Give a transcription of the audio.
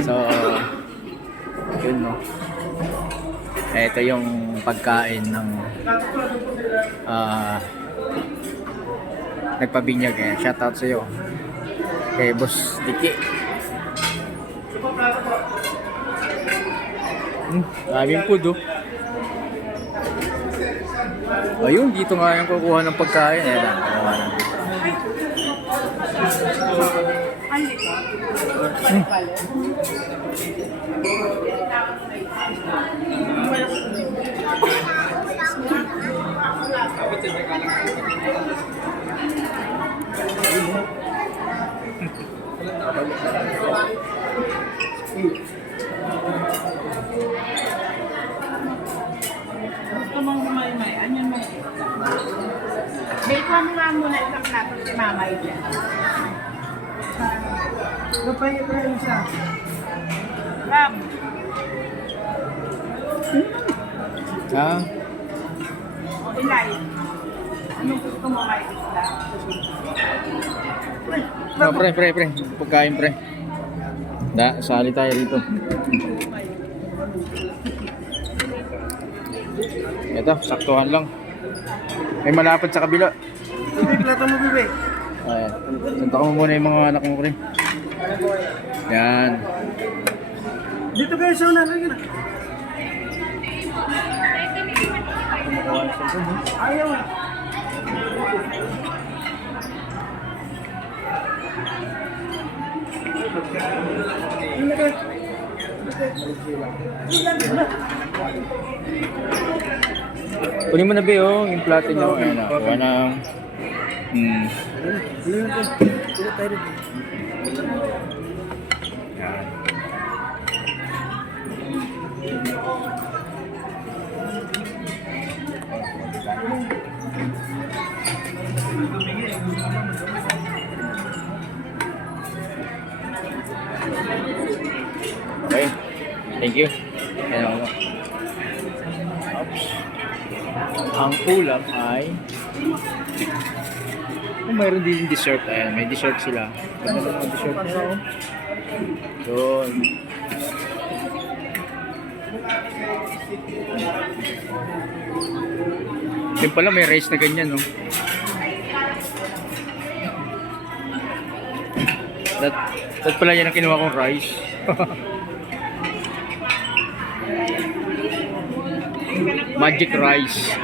So, yun no. Ito yung pagkain ng nagpabinyag eh. Shoutout sa iyo. Kay Boss Diki. Daming food oh. Ayun, dito nga yung kukuha ng pagkain. Ayan lang, kukuha ng dito. Gusto mong may anyan mo. Bake mo nga muna isang plato si Mamay dyan. Gapay ito yung siya. Ram. Ah, O ilay. Anong gusto mo may isla? no, pre. Pagkain, pre. Sali tayo rito. Ito, saktuhan lang. May malapad sa kabila. Hindi, plato mo bibi. Ayan. Sunta ko muna yung mga anak mo, pre. Yan. Dito kayo sa una. Ayaw ah. Kunin mo na ba yung plato nyo? Ayan na. Kuha ng... Yan. Okay. Thank you. Ayan ako. Oops. Ang ulam ay mayroon din dessert. Ayan, may dessert sila. Ganda ng mga dessert nila. Doon. Yung pala may rice na ganyan, no? That pala yan ang kinuha kong rice. Magic rice.